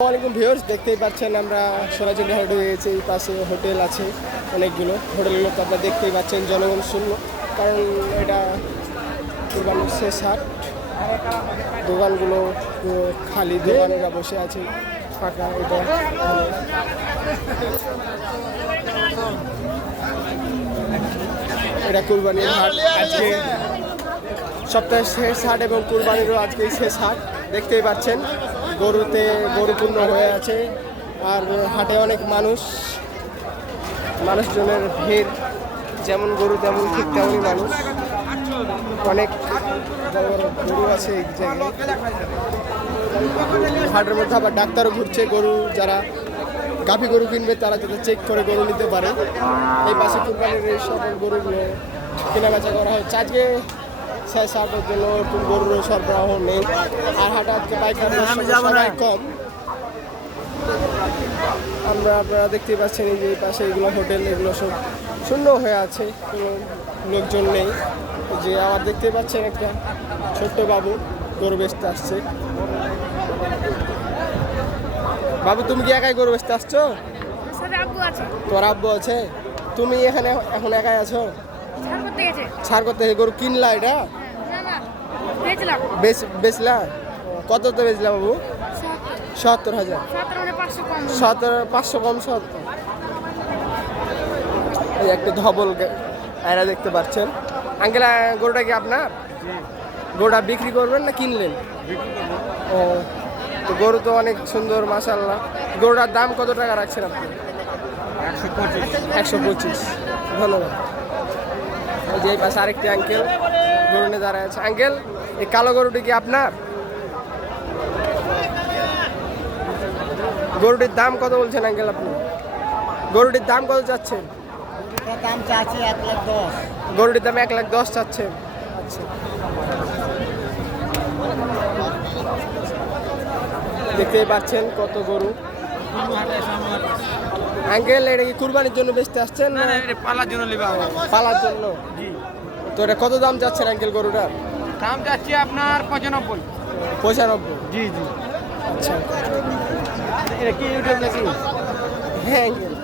আসসালামাইকুম ভিউয়ার্স, দেখতেই পাচ্ছেন আমরা সরাসরি হাটে গেছি। এই পাশে হোটেল আছে অনেকগুলো। হোটেলগুলো তো আপনারা দেখতেই পাচ্ছেন জনগণ শূন্য, কারণ এটা কুরবানির শেষ হাট। দোকানগুলো খালি, দোকানেরা বসে আছে ফাঁকা। এটা কুরবানির হাট, আজকে সপ্তাহের শেষ হাট এবং কুরবানিরও আজকেই শেষ হাট। দেখতেই পাচ্ছেন গরু পূর্ণ হয়ে আছে, আর হাটে অনেক মানুষজনের ভিড়। যেমন গরু তেমন ঠিক তেমনই মানুষ। অনেক বড় বড় গরু আছে এই জায়গায়। হাটের মধ্যে আবার ডাক্তারও ঘুরছে। গরু যারা গাভী গরু কিনবে তারা যাতে চেক করে গরু নিতে পারে। এই পাশে কুরবানির এই সকল গরুগুলো কেনাবেচা করা হচ্ছে। আজকে শেষ হাটের জন্য গরুর সরবরাহ নেই, আর হাটে আজকে পাইকারি সবাই কম। আপনারা দেখতেই পাচ্ছেন এই যে এই পাশে এগুলো হোটেল, এগুলো সব শূন্য হয়ে আছে, কোনো লোকজন নেই। যে আবার দেখতে পাচ্ছেন একটা ছোট্ট বাবু গরু বেচতে আসছে। বাবু, তুমি কি একাই গরু বেচতে আসছো? তোর আব্বু আছে? তুমি এখানে এখন একাই আছো? ছাড় করতে গরু কিনলা? এটা বেচলা? কততে বেচলা বাবু? ৭০,০০০। ৫০০ কম ৭০। এই একটা ধবল এরা দেখতে পাচ্ছেন। আঙ্কেল, গরুটা কি আপনার? গরুটা বিক্রি করবেন না কিনলেন? ও, তো গরু তো অনেক সুন্দর মাশাআল্লাহ। গরুটার দাম কত টাকা রাখছেন আপনি? ১২৫। ধন্যবাদ। এই যে এই পাশে আরেকটি আঙ্কেল গরু নিয়ে দাঁড়ায় আছে। আঙ্কেল, এই কালো গরুটি কি আপনার? গরুটির দাম কত বলছেন আঙ্কেল আপনি? গরুটির দাম কত চাচ্ছেন? দাম চাচ্ছি ১,১০,০০০। গরুটির দাম ১,১০,০০০ চাচ্ছেন। আচ্ছা, দেখতেই পাচ্ছেন কত গরু। আঙ্কেল, এটা কি কুরবানির জন্য বেচতে আসছেন না পালার জন্য নেবা? পালার জন্য। তো এটা কত দাম চাচ্ছেন আঙ্কেল গরুটার? দাম চাচ্ছি আপনার ৯৫। ৯৫? জি জি। আচ্ছা, এটা কি ইউটিউব নাকি? হ্যাঁ আঙ্কেল।